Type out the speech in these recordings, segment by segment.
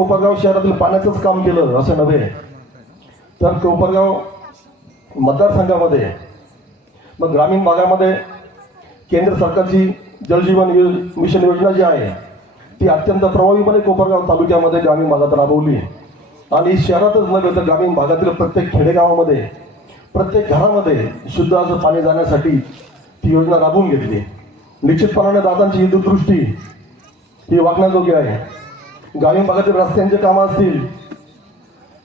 कोपरगाव शहरातील पाण्याचंच काम केलं असं नव्हे, तर कोपरगाव मतदारसंघामध्ये मग ग्रामीण भागामध्ये केंद्र सरकारची जलजीवन मिशन योजना जी आहे ती अत्यंत प्रभावीपणे कोपरगाव तालुक्यामध्ये ग्रामीण भागात राबवली आणि शहरातच नव्हे तर ग्रामीण भागातील प्रत्येक खेडेगावामध्ये प्रत्येक घरामध्ये शुद्ध असं पाणी जाण्यासाठी ती योजना राबवून घेतली। निश्चितपणाने दादांची ही दूरदृष्टी ही वागण्याजोगी आहे। ग्रामीण भागातील रस्त्यांचे कामं असतील,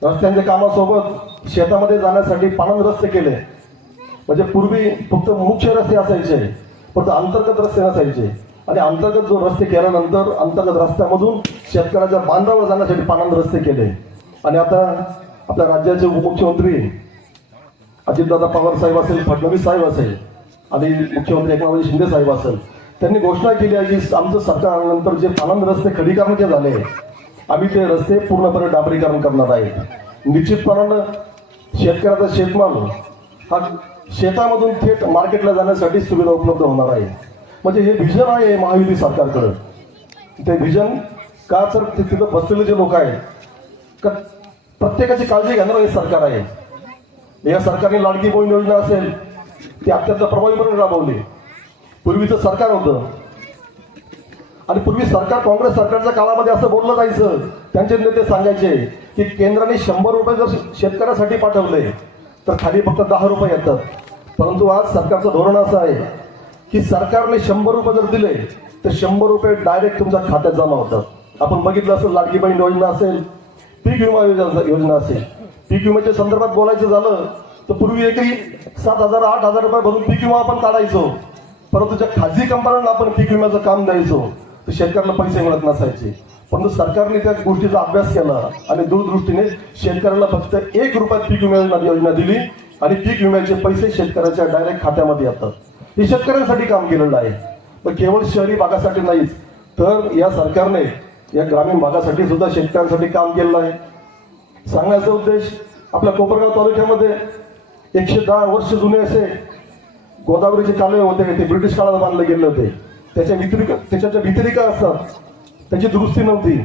रस्त्यांच्या कामासोबत शेतामध्ये जाण्यासाठी पाणंद रस्ते केले। म्हणजे पूर्वी फक्त मुख्य रस्ते असायचे फक्त अंतर्गत रस्ते नसायचे आणि अंतर्गत जो रस्ते केल्यानंतर अंतर्गत रस्त्यामधून शेतकऱ्याच्या बांधावर जाण्यासाठी पाणंद रस्ते केले। आणि आता आपल्या राज्याचे उपमुख्यमंत्री अजितदादा पवार साहेब असेल, फडणवीस साहेब असेल आणि मुख्यमंत्री एकनाथ शिंदे साहेब असेल, त्यांनी घोषणा केली आहे की आमचं सरकार आल्यानंतर जे पाणंद रस्ते खडीकरणाचे झाले आम्ही ते रस्ते पूर्णपणे डांबरीकरण करणार आहे। निश्चितपणानं शेतकऱ्याचा शेतमाल हा शेतामधून थेट मार्केटला जाण्यासाठी सुविधा उपलब्ध होणार आहे। म्हणजे हे विजन आहे महायुती सरकारकडं। ते विजन का तर तिथं बसलेले जे लोक आहेत प्रत्येकाची काळजी घेणारं हे सरकार आहे। या सरकारने लाडकी बहीण योजना असेल ती अत्यंत प्रभावीपणे राबवली। पूर्वीचं सरकार होतं आणि पूर्वी सरकार काँग्रेस सरकारच्या काळामध्ये असं बोललं जायचं, त्यांचे नेते सांगायचे की केंद्राने 100 रुपये जर शेतकऱ्यासाठी पाठवले तर खाली फक्त 10 रुपये येतात। परंतु आज सरकारचं धोरण असं आहे की सरकारने 100 रुपये जर दिले तर 100 रुपये डायरेक्ट तुमच्या खात्यात जमा होतात। आपण बघितलं असेल लाडकी बहीण योजना असेल, पीक विमा योजना असेल। पीक विम्याच्या संदर्भात बोलायचं झालं तर पूर्वी एकरी 7,000 8,000 रुपये भरून पीक विमा आपण काढायचो, परंतु ज्या खाजगी कंपन्यांना आपण पीक विम्याचं काम द्यायचो तर शेतकऱ्याला पैसे मिळत नसायचे। परंतु सरकारने त्या गोष्टीचा अभ्यास केला आणि दूरदृष्टीने शेतकऱ्याला फक्त 1 रुपयात पीक विमा योजना दिली आणि पीक विम्याचे पैसे शेतकऱ्याच्या डायरेक्ट खात्यामध्ये येतात। हे शेतकऱ्यांसाठी काम केलेलं आहे, पण केवळ शहरी भागासाठी नाहीच तर या सरकारने या ग्रामीण भागासाठी सुद्धा शेतकऱ्यांसाठी काम केलेलं आहे। सांगण्याचा उद्देश आपल्या कोपरगाव तालुक्यामध्ये 110 वर्ष जुने असे गोदावरीचे कालवे होते, ते ब्रिटिश काळात बांधले गेले होते। त्याच्या व्यतिरिक्त असतात, त्याची दुरुस्ती नव्हती,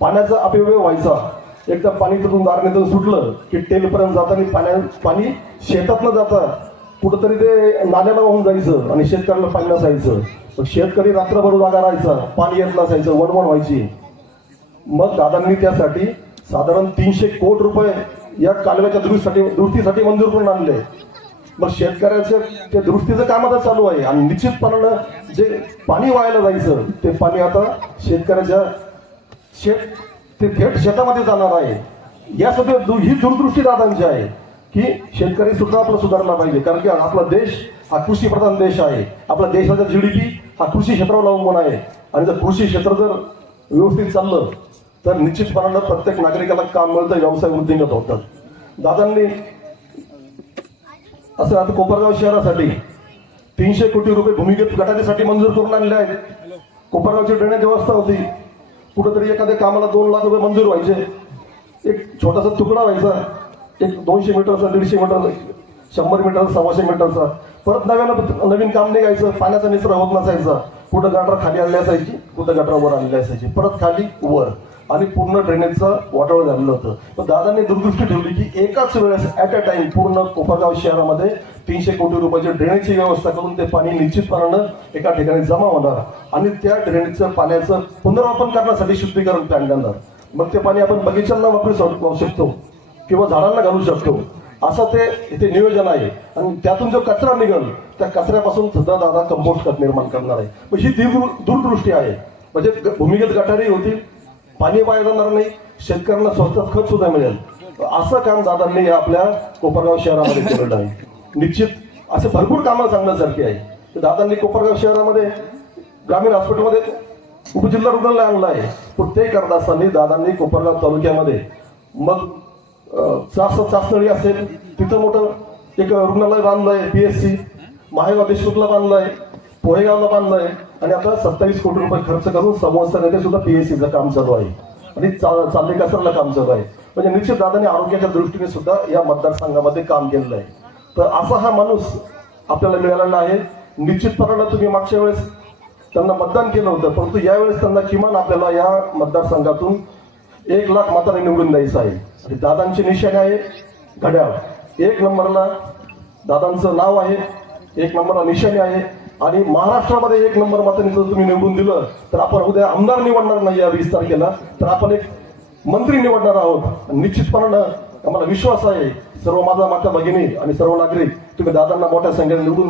पाण्याचा अपव्यय व्हायचा। एकदा पाणी तिथून दारणीतून सुटलं की टेलपर्यंत जाताना पाणी शेतात न जाता कुठंतरी ते नाल्याला वाहून जायचं आणि शेतकऱ्याला पाणी नसायचं। मग शेतकरी रात्रभर जागा राहायचा, पाणी येत नसायचं, वणवण व्हायची। मग दादांनी त्यासाठी साधारण 300 कोटी रुपये या कालव्याच्या दुरुस्तीसाठी मंजूर करून आणले। मग शेतकऱ्याचं ते दुरुस्तीचं काम आता चालू आहे आणि निश्चितपणानं जे पाणी वायाला जायचं ते पाणी आता शेतकऱ्याच्या ते थेट शेतामध्ये जाणार आहे। यासाठी ही दूरदृष्टी दादांची आहे की शेतकरी सुद्धा आपलं सुधारला पाहिजे, कारण की आपला देश हा कृषी प्रधान देश आहे। आपल्या देशाचा GDP हा कृषी क्षेत्रावर अवलंबून आहे आणि जर कृषी क्षेत्र जर व्यवस्थित चाललं तर निश्चितपणानं प्रत्येक नागरिकाला काम मिळतं, व्यवसाय वृद्धिंगत होतात। दादांनी असं आता कोपरगाव शहरासाठी 300 कोटी रुपये भूमिगत गटारीसाठी मंजूर करून आणले आहेत। कोपरगावची ड्रेनेज व्यवस्था होती, कुठेतरी एखाद्या कामाला 2 लाख रुपये मंजूर व्हायचे, एक छोटासा तुकडा व्हायचा, एक 200 मीटरचा, 150 मीटर, 100 मीटर, 125 मीटरचा, परत नवीन काम निघायचं, पाण्याचा निचरा होत नसायचा। कुठं गटार खाली आलेली असायची, कुठं गटार वर आलेली असायची, परत खाली वर आणि पूर्ण ड्रेनेजचं वाटोळ झालेलं होतं। पण दादांनी दूरदृष्टी ठेवली की एकाच वेळेस ॲट अ टाइम पूर्ण कोपरगाव शहरामध्ये 300 कोटी रुपयाची ड्रेनेजची व्यवस्था करून ते पाणी निश्चितपणानं एका ठिकाणी जमा होणार आणि त्या ड्रेनेजचं पाण्याचं पुनर्वापर करण्यासाठी शुद्धीकरण प्लॅन देणार। मग ते पाणी आपण बगीचांना वापरू शकतो किंवा झाडांना घालू शकतो, असं ते इथे नियोजन आहे। आणि त्यातून जो कचरा निघेल त्या कचऱ्यापासून सुद्धा दादा कंपोस्ट खत निर्माण करणार आहे। मग ही दूरदृष्टी आहे, म्हणजे भूमिगत गटारी होती, पाणी वाया जाणार नाही, शेतकऱ्यांना स्वस्तात खत सुद्धा मिळेल। असं काम दादांनी आपल्या कोपरगाव शहरामध्ये केलेलं आहे। निश्चित असे भरपूर कामं सांगण्यासारखी आहे। दादांनी कोपरगाव शहरामध्ये ग्रामीण हॉस्पिटलमध्ये उपजिल्हा रुग्णालय आणलं आहे, पण ते करत असताना दादांनी कोपरगाव तालुक्यामध्ये मग चासनळी असेल तिथं मोठं एक रुग्णालय बांधलंय, PSC महागाव देशमुखला बांधलंय, पोहेगावला बांधलंय आणि आता 27 कोटी रुपये खर्च करून समोसा येथे सुद्धा PSCचं काम चालू आहे आणि चांदे कसरला काम चालू आहे। म्हणजे निश्चित दादांनी आरोग्याच्या दृष्टीने सुद्धा या मतदारसंघामध्ये काम केलेलं आहे। तर असा हा माणूस आपल्याला मिळालेला आहे। निश्चितपणानं तुम्ही मागच्या वेळेस त्यांना मतदान केलं होतं, परंतु यावेळेस त्यांना किमान आपल्याला या मतदारसंघातून 1,00,000 मतांनी निवडून द्यायचं आहे. आणि दादांची निशाणी आहे घड्याळ. 1 नंबरला दादांचं नाव आहे, 1 नंबरला निशाणी आहे. आणि महाराष्ट्रामध्ये 1 नंबर मतांनी जर तुम्ही निवडून दिलं तर आपण उद्या आमदार निवडणार नाही या 20 तारखेला, तर आपण एक मंत्री निवडणार आहोत. निश्चितपणानं आम्हाला विश्वास आहे सर्व माझा माता भगिनी आणि सर्व नागरिक तुम्ही दादांना मोठ्या संख्येने निवडून